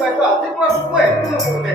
পাইছো আজি মই একো নকৰো দে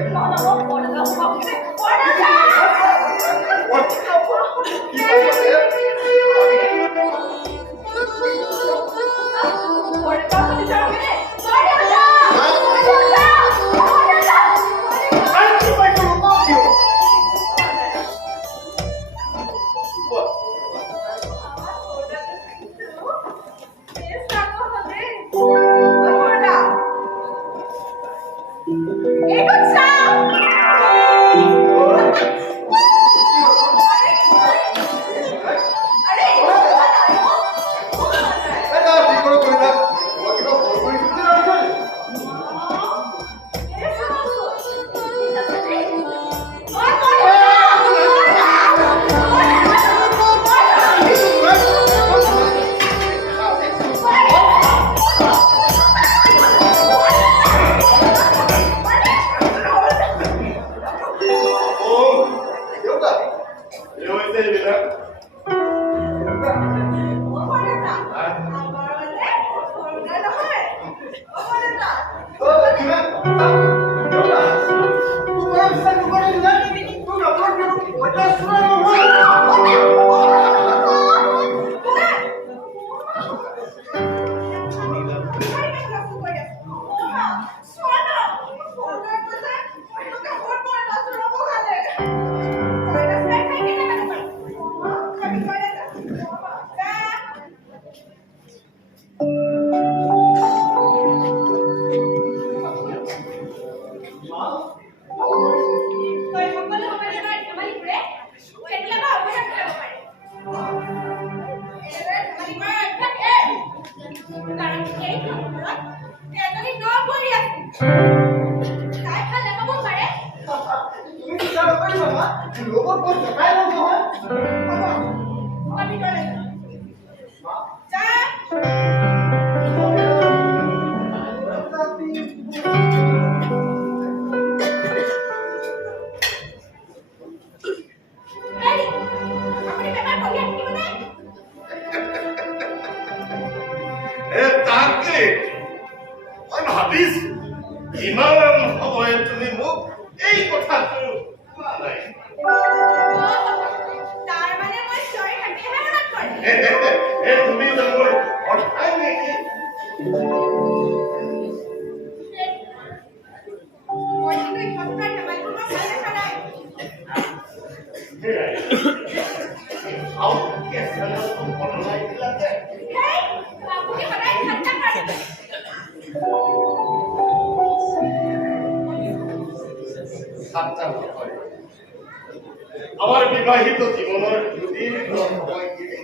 আমাৰ বিবাহিত জীবনেৰ দীৰ্ঘ সময় ধৰে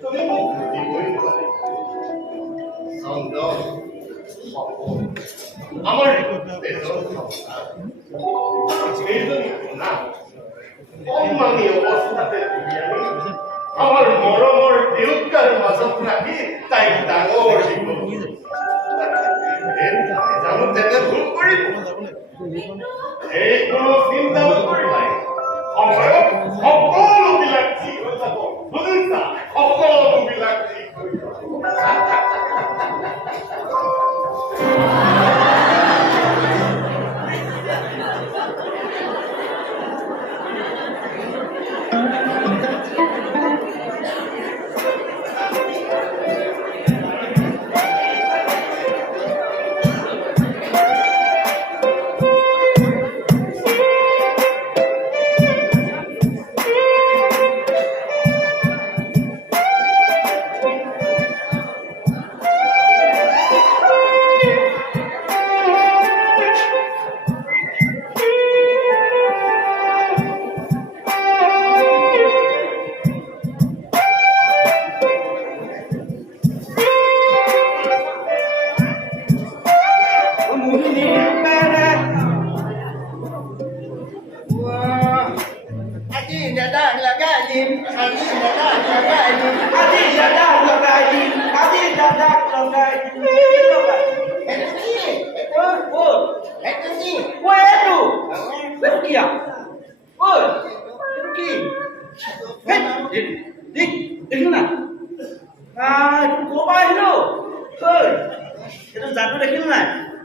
তুমি মোক দিবই নোৱাৰে ছন্দ সপোন আমাৰ তেজৰ সংসাৰ এইজনী শুনা অমানি অৱস্থাতে তুলি আনি আমাৰ মৰমৰ দেউতাৰ মাজত ৰাখি তাইক ডাঙৰ দীঘল জানো তেনে ভুল কৰিব এই কোনো চিন্তা নকৰিবাই সময়ত সকলোবিলাক ঠিক হৈ যাব বুজিছা সকলোবিলাক ঠিক হৈ যাব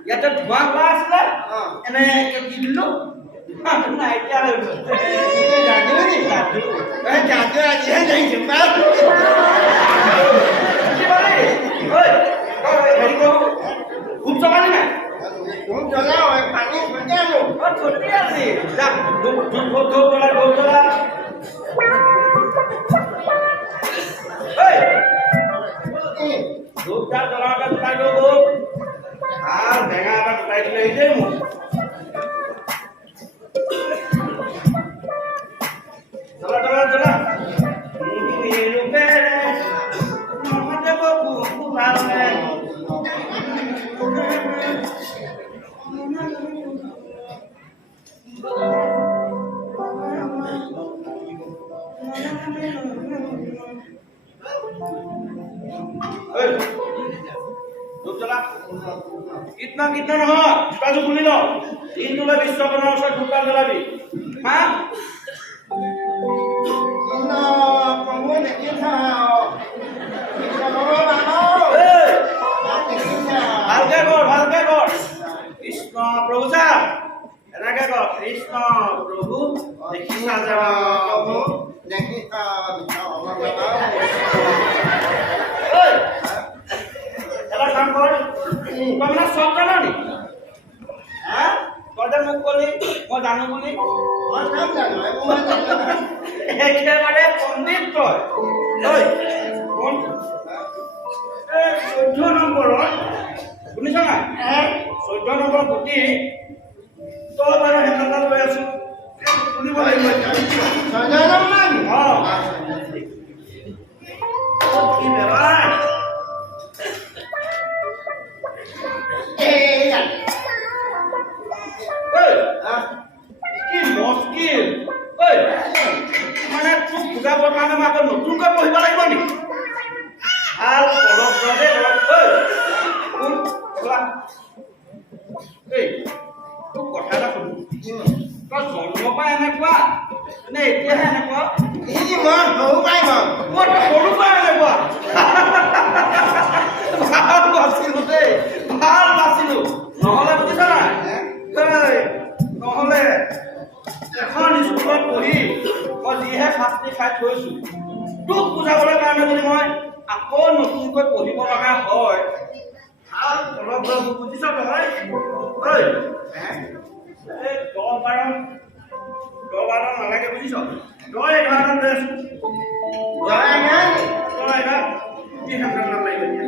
ইয়াতে ধোঁৱা ওলা আছিলে অ। এনেকে দি দিলো নাইকিয়া হৈ গ'ল যাদু নি যাদু যাদু আজিহে দেখিছো হেৰি কৰো ধূপ জ্বলালি নাই ধূপ জ্বলাও পানী ছটিয়ালো ছটি আছে যা ধূপ জ্বলা ধূপডাল জ্বলাওঁতে জ্বলাই লৈ গ'ল আৰু বেঙা এটা গোটাই দিলে দেই মোক জ্বলা জ্বলা জ্বলা कितना कितना रहा जुटा जो खुली लो तीन तुला विश्वकर्मा उसका जुटा जला भी हाँ Kino kamu nak kita kita bawa bawa ভালকে কর কৃষ্ণ প্রভু যা এনেকে কর কৃষ্ণ প্রভু দেখিছা যাবা kamu nak kita bisa bawa bawa এবার কাম কর তোমরা সব জানো নি হ্যাঁ কয়টা মুখ কলি মই জানো বুলি orang jangan aku jangan একেবারে পণ্ডিত তই ঐ কোন 14 নম্বৰত শুনিছ নাই 14 নম্বৰ গুটি তই বাৰু হেতাল লৈ আছো শুনিব লাগিব saudara mana কি বেমাৰ ya কি মুশকিল ঐ মানে তোক বুজাবৰ কাৰণে মই আকৌ নতুনকৈ পঢ়িব লাগিব নেকি ভাল অলপ দৰে কোন কোৱা এই তোক কথা এটা শুনো তই জন্ম পাই এনেকুৱা নে এতিয়াহে এনেকুৱা ini mah bau pai mah মই তই সৰু পৰা এনেকুৱা ভাল বাচিলো দেই ভাল বাচিলো নহ'লে বুজিছ নাই নহ'লে এখন স্কুলত পঢ়ি মই যিহে শাস্তি খাই থৈছো তোক বুজাবলৈ কাৰণে যদি মই আকৌ নতুনকৈ পঢ়িব লগা হয় অলপ বুজিছ তই ঐ এই 10-12 নালাগে বুজিছ 10-11 লৈ আছো jangan 10-11 কি হাতৰ নাম লাগিব এতিয়া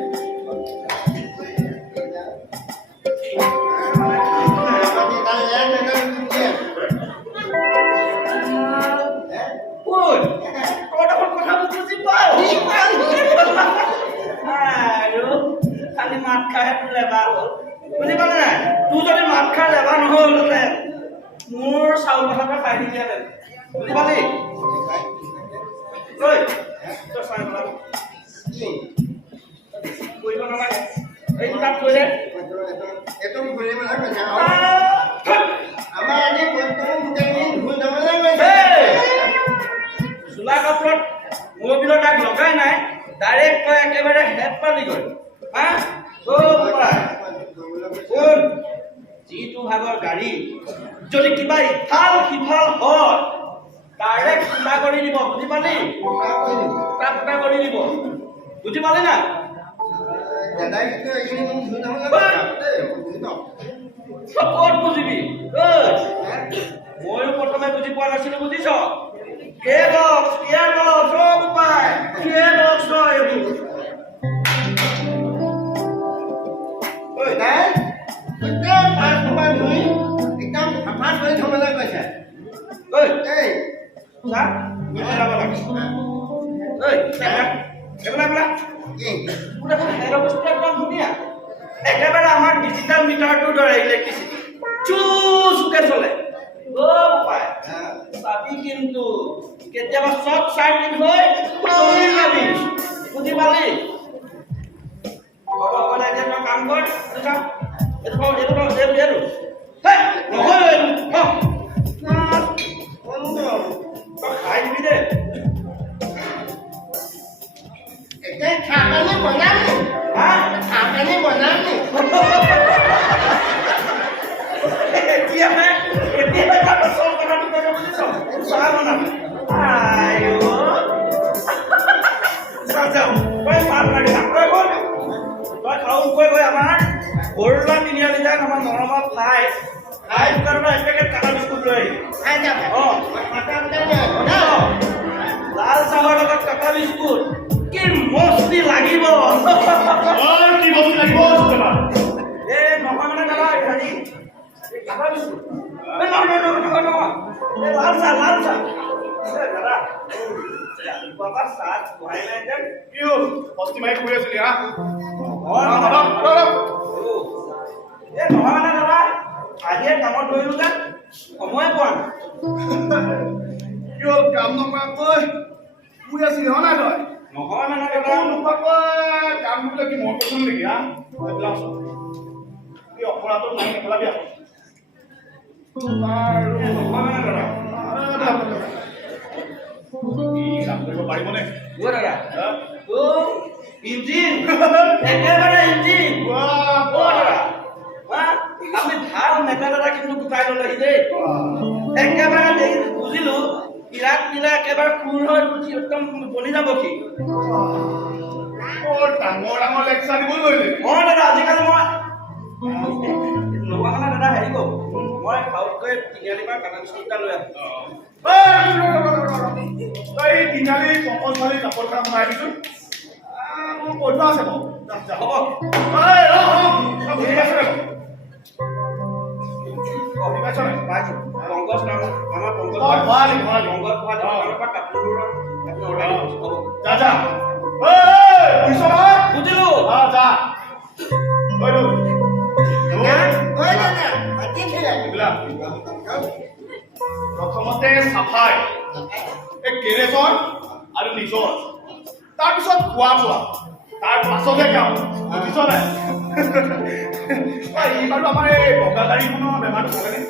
kita lihat dengan dia ঐ তই দেখোন কথাবোৰ বুজি পাৱ আৰু খালি মাত খাইহে তোৰ লেবা হ'ল বুজি পালে নাই তোৰ যদি মাত খাই লেবা নহ'ল মোৰ চাউল কথাটো খাই দিলিহেঁতেন বুজি পালি ঐ তই চাই পেলাব কৰিব নালাগে এই কিতাপ থৈ দে itu boleh mana kerja Amar ini potong bukan ini ভুল নবলে গৈছে চোলা কাপোৰত মোবিলৰ দাগ লগাই নাই ডাইৰেক্ট তই একেবাৰে হেড পালি গৈ হা কোন যিটো ভাগৰ গাড়ী যদি কিবা ইফাল সিফাল হয় ডাইৰেক্ট ফুটা কৰি দিব বুজি পালি ফুটা কৰি দিব বুজি পালি না দাদা itu ini ভুল নবলে ক'ত বুজিবি ময়ো প্ৰথমে বুজি পোৱা নাছিলো বুজিছ ইয়াৰ বক্স চব উপায় বক্স হয় এইবোৰ ঐ নাই এটা পাঁচ টকা ধুই একদম চাফা কৰি থবলৈ কৈছে ঐ এই চা যাব লাগে ঐ এইবিলাক কি পুৰা হেড অফিচটো একদম ধুনীয়া একেবাৰে আমাৰ ডিজিটেল মিটাৰটোৰ দৰে ইলেক্ট্ৰিচিটি চুকে চলে পায় চাবি কিন্তু কেতিয়াবা চব চাৰ্কিট হৈ চলি যাবি বুজি পালি হ'ব হ'ব এতিয়া তই কাম কৰ এইটো নহয় তই খাই দিবি দে এতিয়া চাহপানী বনাম নি হা চাহপানী বনাম নি তিনিআলি যাক আমাৰ মৰমৰ ভাই দোকানৰ এক পেকেট কাটা বিস্কুট লৈ লাল চাহৰ লগত কাটা বিস্কুট কি মস্তি লাগিব কি বস্তু লাগিব এই নহয় মানে দাদা হেৰি কাটা বিস্কুট নহয় লাল চাহ দাদা বাবা চাহ খুৱাই নাই যেন কি বস্তি মাৰি কৰি আছিলি হা এই নহয় মানে দাদা আজিয়ে কামত ধৰিলো যে সময়ে পোৱা নাই কি হ'ল কাম নকৰাকৈ শুই আছিলি হয় নাই তই নহয় মানে দাদা নোখোৱাকৈ কাম কৰিলে কি মন পচন্দ নেকি হা এই অপৰাধটো মাৰি নেপেলাবি আকৌ নহয় মানে দাদা কাম কৰিব পাৰিবনে দাদা ইঞ্জিন একেবাৰে ইঞ্জিন দাদা আমি ভাল নেতা দাদা কিন্তু গোটাই ললেহি দেই একেবাৰে বুজিলো ইৰাক মিলা একেবাৰে খুৰ হৈ উঠি একদম বনি যাব সি ডাঙৰ ডাঙৰ লেকচাৰ দিব নোৱাৰিলে দাদা আজিকালি মই লগা মানে দাদা হেৰি কৰো মই খাওঁতকৈ তিনিআলিৰ পৰা কাটা বিস্কুট এটা লৈ আহোঁ তই তিনিআলি পংকজ ভালি জাপৰ খানা বনাই দিছোঁ মোৰ কৈ থোৱা আছে বাৰু পংকজ নাম আমাৰ পংকজ ভৰালি পংকজ ভৰালি পৰা কাপোৰবোৰৰ যা যা বুজিলো যা প্ৰথমতে চাফাই এই গেৰেজৰ আৰু নিজৰ তাৰপিছত খোৱা বোৱা তাৰ পাছতহে কাম বুজিছ নাই ই বাৰু আমাৰ এই বগা গাড়ীখনৰ বেমাৰটো ভালেনে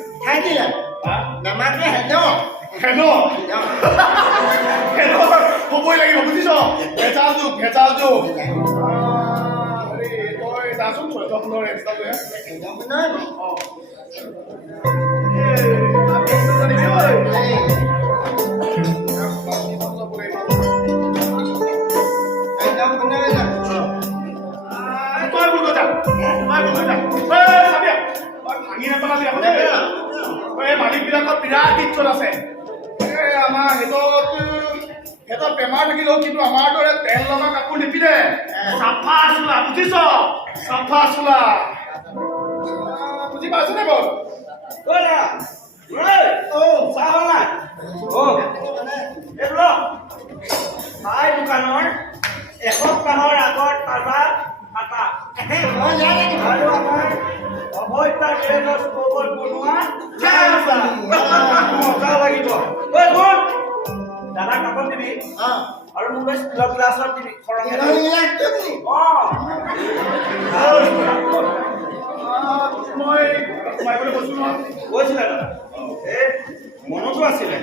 হ'বই লাগিব বুজিছ ভেজাল যুগ তই যাচোন 14 ফুলৰ এক্সট্ৰা মালিক বিলাকৰ বিৰাট ইজ্জত আছে আমাৰ সিহঁতৰ বেমাৰ থাকিলেও কিন্তু আমাৰ দৰে তেল লগা কাপোৰ নিপিন্ধে চাফা চোলা বুজিছ চাফা চোলা বুজি পাইছনে বাৰু দোকানৰ এসপ্তাহৰ আগত তাজা আটা আৰু আমাৰ অভয়তা ট্ৰেইনৰ স্কোপত বনোৱা মজা লাগিব দাদা কাপত দিবি আৰু মোক ষ্টিলৰ গ্লাছত দিবি মই সোমাইবলৈ কৈছো নহয় কৈছিলে দাদা এই মনতো আছিলে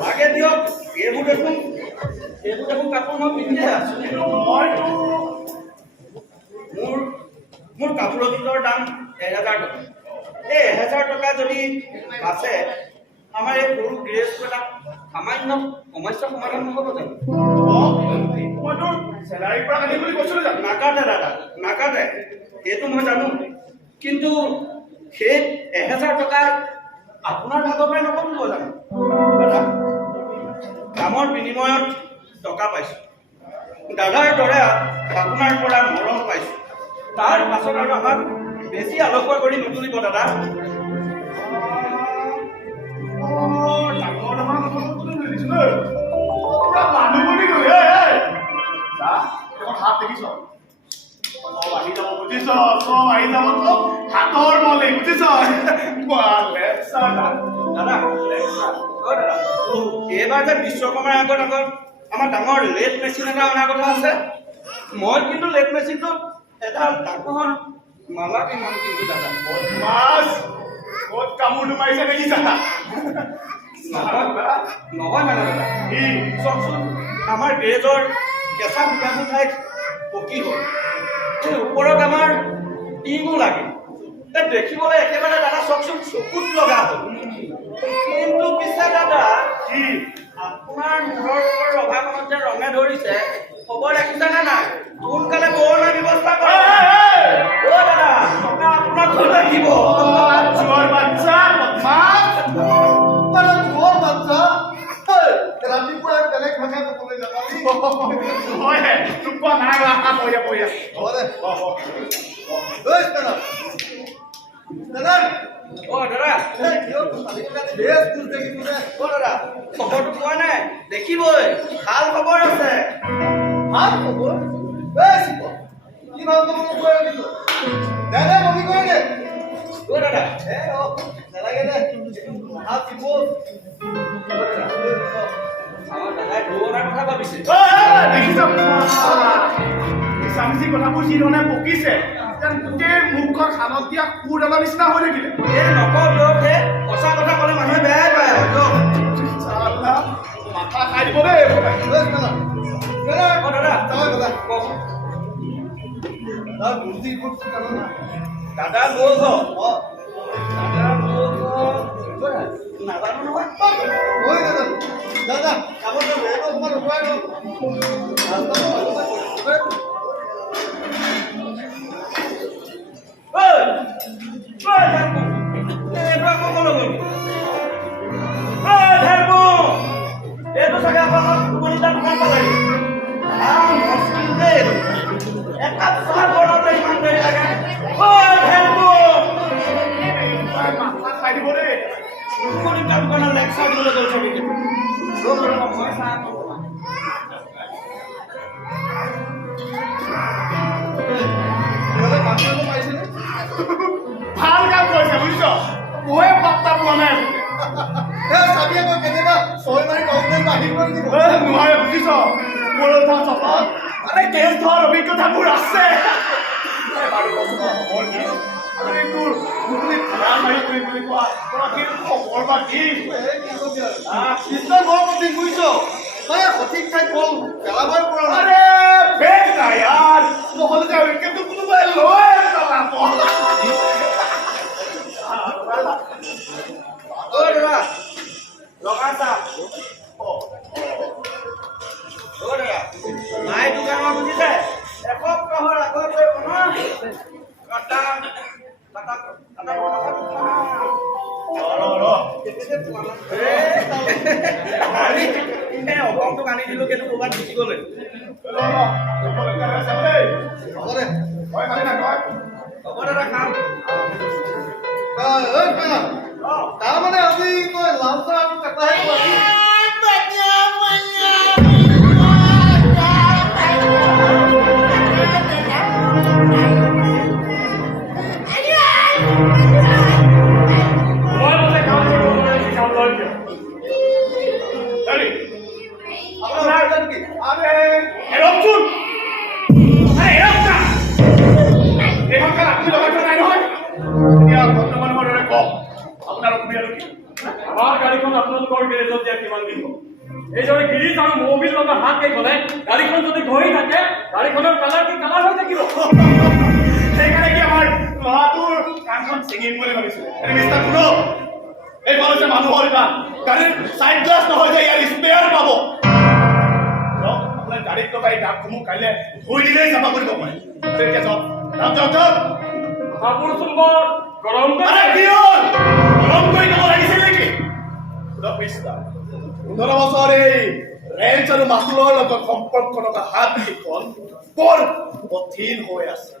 লাগে দিয়ক এইবোৰ দেখোন কাপোৰ মই পিন্ধিয়ে আছো মইতো মোৰ কাপোৰৰ কিলোৰ দাম 1000 টকা এই 1000 টকা যদি আছে আমাৰ এই সৰু গৃহস্থ এটা সামান্য সমস্যা সমাধান নহ'ব জানো মইতো চেলাৰীৰ পৰা কাটি বুলি কৈছিলো জানো নাকাটে দাদা নাকাটে সেইটো মই জানো কিন্তু সেই 1000 টকা আপোনাৰ ভাগৰ পৰাই নকমিব জানো দাদা কামৰ বিনিময়ত টকা পাইছোঁ দাদাৰ দৰে আপোনাৰ পৰা মৰম পাইছোঁ তাৰ পাছত আৰু আমাক বেছি আলসুৱা কৰি নুতুলিব দাদা ডাঙৰ ডাঙৰ মানুহজনী গ'লে হাত দেখিছ চব আহি যাব বুজিছ চব আহি যাব চব হাতৰ বলে বুজিছ দাদা এইবাৰ যে বিশ্বকৰ্মাৰ আগত আমাৰ ডাঙৰ লেট মেচিন এটা অনাৰ কথা আছে মই কিন্তু লেট মেচিনটো এটা ডাঙৰ মালা কিমান কিন্তু দাদা মাছ ক'ত কামোৰ নুমাইছে দেখিছা নহয় মানে দাদা চাওকচোন আমাৰ গেৰেজৰ কেঁচা সূতাবোৰ ঠাইত পকি হ'ল এই ওপৰত আমাৰ টিঙো লাগে দেখিবলৈ একেবাৰে দাদা চাওকচোন চকুত লগা হ'ল কিন্তু পিছে দাদা কি আপোনাৰ মূৰৰ ওপৰৰ ৰভাখনত যে ৰঙে ধৰিছে খবৰ ৰাখিছেনে নাই সোনকালে বৰণাৰ ব্যৱস্থা কৰক অ' দাদা টকা আপোনাক লৈ লাগিব চোৰ বাচ্চা বদমাছ মানে তোৰ বাচ্চা ৰাতিপুৱা বেলেগ ভাষা ক'বলৈ নাপালি হয় তোক কোৱা নাই আশা পঢ়িয়া পঢ়িয়া দে ঐ দাদা দাদা অ' দাদা অ' দাদা খবৰটো পোৱা নাই দেখিবই ভাল খবৰ আছে ভাল খবৰ কি ভাল খবৰ কৈ আছিলো দাদা বমি কৰে দে অ' দাদা নালাগে দে ভাল দিব আমাৰ দাদাই দৌৰাৰ কথা ভাবিছে দেখিছ স্বামীজী কথাবোৰ যি ধৰণে বকিছে যেন গোটেই মুখৰ খানত দিয়া কুৰডালৰ নিচিনা হৈ থাকিলে এই নকওঁ দিয়ক হে সঁচা কথা ক'লে মানুহে বেয়াই পায় দিয়ক মাথা খাই দিব দেই অ' দাদা কওক দাদা মোৰ ঘৰ দাদা মোৰ ঘৰ নাজানো নহয় দাদা কামত অকমান উপায় এইটো চাগে আপোনাক টোপনিটা দোকান পালে এটা চাহ বনাওঁতে ইমান দেৰি লাগে মাথা খাই দিব দেই টোপনিটা দোকানত লেকচাৰ দিবলৈ গৈছে নেকি মই চাহ ভাল কাম কৰিছে বুজিছ ময়ে পাত্তা পোৱা নাই চাবি আকৌ কেতিয়াবা চৈ মাৰি কমপ্লেইন বাহিৰ কৰি দিব নোৱাৰে বুজিছ মোৰ উঠা চপত মানে কেছ ধোৱাৰ অভিজ্ঞতা মোৰ আছে বাৰু খবৰ কি আৰু এইবোৰ মুকলি ধাৰা মাৰি কৰি বুলি কোৱা খবৰ বা কি কৃষ্ণ বৰ কঠিন বুজিছ মানে সঠিক ঠাইত বল পেলাবই পৰা নাই আৰে বেগ নাই ইয়াৰ নহ'লে যে উইকেটটো কোনোবাই লৈ পেলাব অ' দাদা লগা চাহ অ' দাদা মায়ে দোকানত বুজিছে এসপ্তাহৰ আগতে অসমটোক আনি দিলো কিন্তু ক'ৰবাত গুচি গ'লে হ'ব দাদা খাম তাৰমানে আজি মই লাল চাহ আৰু কেঁচাহে খোৱালি আমাৰ গাড়ীখন আপোনালোকৰ গেৰেজত দিয়া কিমান দিব এইদৰে গিৰিজ আৰু মৌবিল লগা হাত কে গ'লে গাড়ীখন যদি ঘঁহি থাকে গাড়ীখনৰ কালাৰ কি কালাৰ হৈ থাকিব সেইকাৰণে কি আমাৰ ল'ৰাটোৰ কাণখন ছিঙিম বুলি ভাবিছিলে মিষ্টাৰ কুলো এইখন হৈছে মানুহৰ কাণ গাড়ীৰ চাইড গ্লাছ নহয় যে ইয়াৰ স্পেয়াৰ পাব আপোনাৰ গাড়ীত থকা এই দাগসমূহ কাইলৈ ধুই দিলেই চাফা কৰিব পাৰে তেতিয়া যাওক কাপোৰচোন বৰ গৰম আৰে কি হ'ল গৰম কৰি দিব লাগিছিল নেকি 15 বছৰ এই ৰেঞ্চ আৰু মাছুলৰ লগত সম্পৰ্ক থকা হাতকেইখন বৰ কঠিন হৈ আছে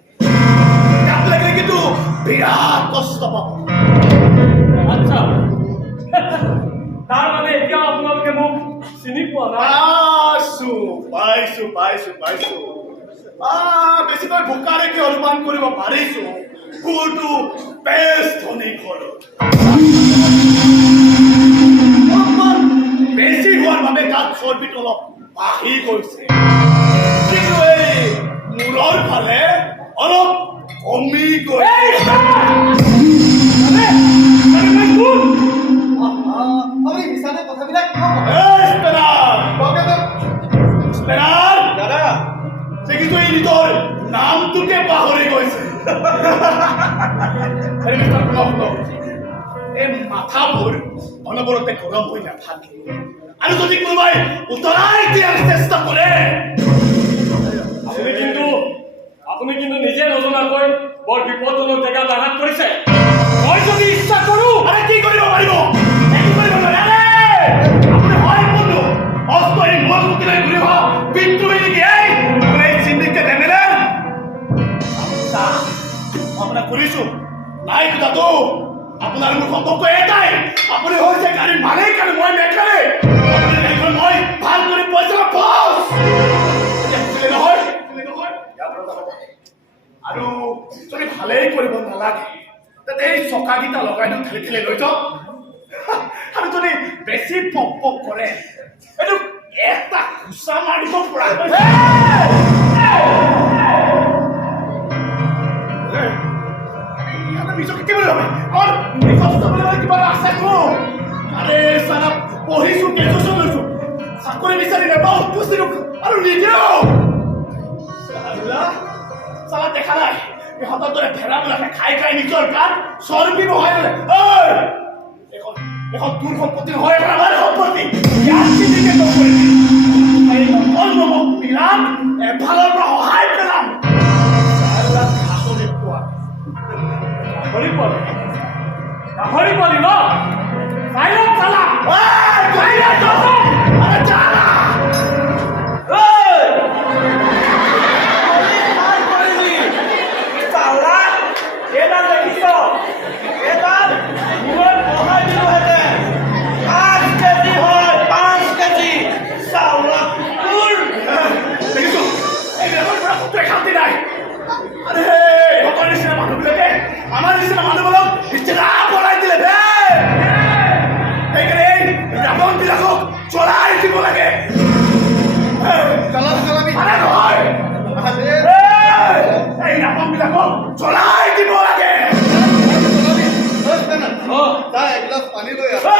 গাত লাগিলে কিন্তু বিৰাট কষ্ট পাব আচ্ছা তাৰ মানে এতিয়া আপোনালোকে মোক চিনি পোৱা নাই পাইছো বেছিকৈ বোকা দেখি অনুমান কৰিব পাৰিছো সুৰটো বেছ ধনী ঘৰত বেছি হোৱাৰ বাবে গাত চৰ্বিটো অলপ বাঢ়ি গৈছে কিন্তু এই মূৰৰ ফালে অলপ কমি গৈছে আপুনি মিছাতে কথাবিলাক কিয় দাদা কিন্তু এই নিজৰ নামটোকে পাহৰি গৈছে এই মাথাবোৰ অনবৰতে গৰম হৈ নাথাকে আৰু যদি কোনোবাই উতলাই দিয়াৰ চেষ্টা কৰে আপুনি কিন্তু আপুনি কিন্তু নিজে নজনাকৈ বৰ বিপদজনক জেগাত আঘাত কৰিছে মই যদি ইচ্ছা কৰোঁ আৰে কি কৰিব পাৰিব কি কৰিব নোৱাৰে আপুনি হয় বন্ধু অস্তৰি মোৰ মুক্তিলে ঘুৰি হওয়া বিদ্ৰোহী নাকি এই সিন্ডিকেট এমএলএ আমৰা কৰিছো নাই দাদু আপোনাৰ মোৰ সম্পৰ্ক এটাই আপুনি হৈছে গাড়ীৰ মালিক আৰু মই মেকানিক আপুনি গাড়ীখন মই ভাল কৰি পইচা বস নহয় আৰু যদি ভালেই কৰিব নালাগে তাতে এই চকাকেইটা লগাই দিওঁ ঠেলি ঠেলি লৈ যাওঁ আৰু যদি বেছি পক পক কৰে এইটো এটা ঘুচা মাৰিব পৰা নিজকে কি বুলি ভাবে আমাৰ নিখস্ত বলে কিবা আছে কো আৰে সাৰা পঢ়িছো গ্ৰেজুৱেশ্যন লৈছো চাকৰি বিচাৰি নেপাওঁ পুষ্টি আৰু নিজেও সালা দেখা নাই ইহঁতৰ দৰে ভেড়াবিলাকে খাই খাই নিজৰ গাত চৰ্বি বহাই ল'লে এখন তোৰ সম্পত্তি হয় আমাৰ সম্পত্তি ইয়াত চিন্দিকেট কৰি এই অন্যমক পিলাম এফালৰ পৰা সহায় পেলাম ঘাঁহনি পোৱা গাহৰি পোৱালি ন চাইলক চালা আমাৰ নিচিনা মানুহবিলাক ইচ্ছা বনাই দিলে সেইকাৰণে এই ৰাৱণ বিলাকক চলাই দিব লাগে নহয় এই ৰাৱণ বিলাকক চলাই দিব লাগে তাই এগিলাচ পানী লৈ আহ